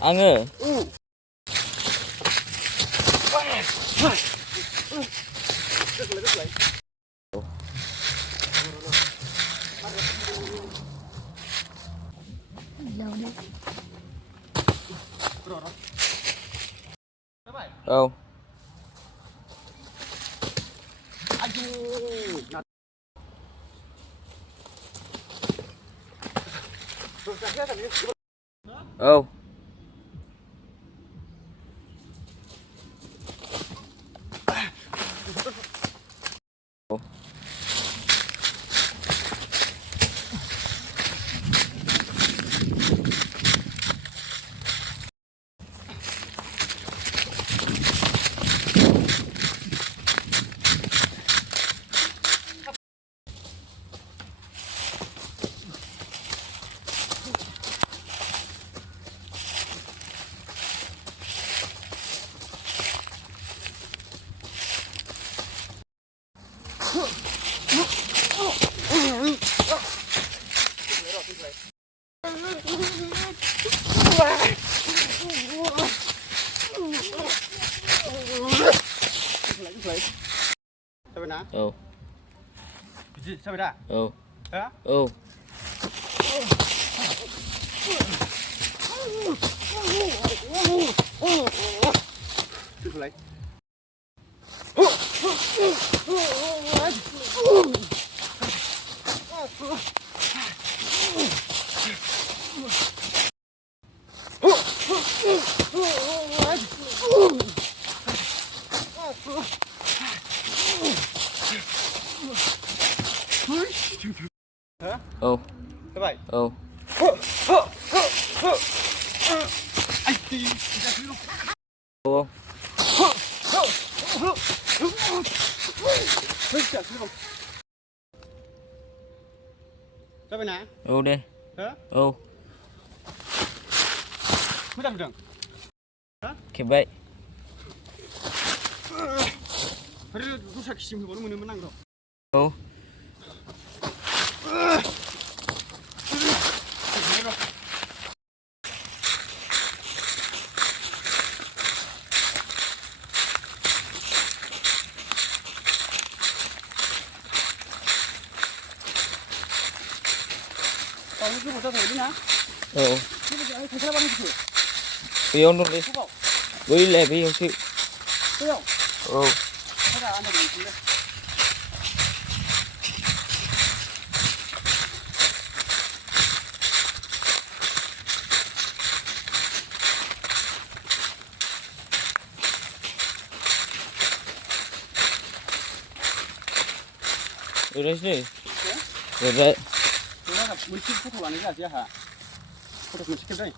Angę. Đâu? Đâu? Ừ. Cái gì? Sao vậy ta? Ừ. Hả? Ừ. Cứ lấy. Hả? Ừ. Các bạn. Ừ. Anh đi ra phía luôn. Không. Sao vậy nè? Ừ đi. Hả? Ừ. Mới làm được. Hả? Kịp vậy. Phải rút sạch xìm của nó mới năng được. Ừ. Nó cứ một cho thử đi nè. Ừ. Cứ một thử sao bao nhiêu thử. Yêu luôn đi. Với lẹ với yêu chịu. Thấy không? Ừ. Thế là ăn được gì đây? Rồi đấy chứ. Rồi đấy. Tôi đã gặp 10 phút thủ ăn cái gì hả? Tôi được 10 phút đây.